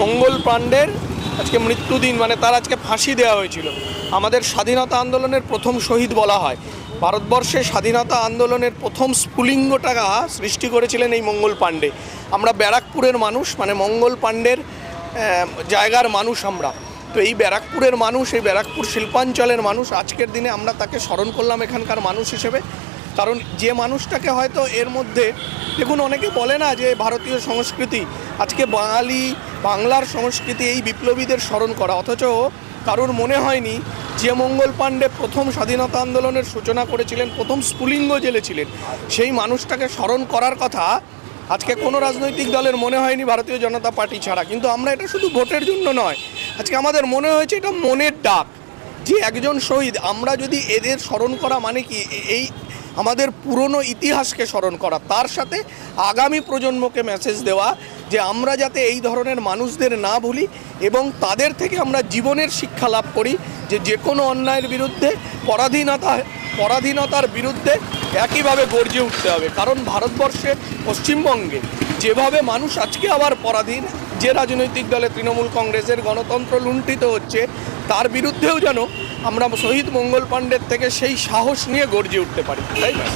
মঙ্গল পাণ্ডের আজকে মৃত্যুদিন, মানে তার আজকে ফাঁসি দেওয়া হয়েছিল। আমাদের স্বাধীনতা আন্দোলনের প্রথম শহীদ বলা হয়। ভারতবর্ষে স্বাধীনতা আন্দোলনের প্রথম স্ফুলিঙ্গটা সৃষ্টি করেছিলেন এই মঙ্গল পাণ্ডে। আমরা ব্যারাকপুরের মানুষ, মানে মঙ্গল পাণ্ডের জায়গার মানুষ আমরা। তো এই ব্যারাকপুরের মানুষ, এই ব্যারাকপুর শিল্পাঞ্চলের মানুষ, আজকের দিনে আমরা তাকে স্মরণ করলাম এখানকার মানুষ হিসেবে। কারণ যে মানুষটাকে হয়তো এর মধ্যে, দেখুন অনেকে বলে না যে ভারতীয় সংস্কৃতি, আজকে বাংলার সংস্কৃতি এই বিপ্লবীদের স্মরণ করা, অথচ কারোর মনে হয়নি যে মঙ্গল পাণ্ডে প্রথম স্বাধীনতা আন্দোলনের সূচনা করেছিলেন, প্রথম স্ফুলিঙ্গ জ্বেলেছিলেন, সেই মানুষটাকে স্মরণ করার কথা আজকে কোনো রাজনৈতিক দলের মনে হয়নি, ভারতীয় জনতা পার্টি ছাড়া। কিন্তু আমরা এটা শুধু ভোটের জন্য নয়, আজকে আমাদের মনে হয়েছে এটা মনের ডাক যে একজন শহীদ, আমরা যদি এদের স্মরণ করা মানে কি এই আমাদের পুরনো ইতিহাসকে স্মরণ করা, তার সাথে আগামী প্রজন্মকে মেসেজ দেওয়া যে আমরা যাতে এই ধরনের মানুষদের না ভুলি এবং তাদের থেকে আমরা জীবনের শিক্ষা লাভ করি যে কোনো অন্যায়ের বিরুদ্ধে, পরাধীনতার বিরুদ্ধে একইভাবে গর্জে উঠতে হবে। কারণ ভারতবর্ষে, পশ্চিমবঙ্গে যেভাবে মানুষ আজকে আবার পরাধীন, যে রাজনৈতিক দলে তৃণমূল কংগ্রেসের গণতন্ত্র লুণ্ঠিত হচ্ছে, তার বিরুদ্ধেও যেন আমরা শহীদ মঙ্গল পাণ্ডের থেকে সেই সাহস নিয়ে গর্জে উঠতে পারি, তাই না?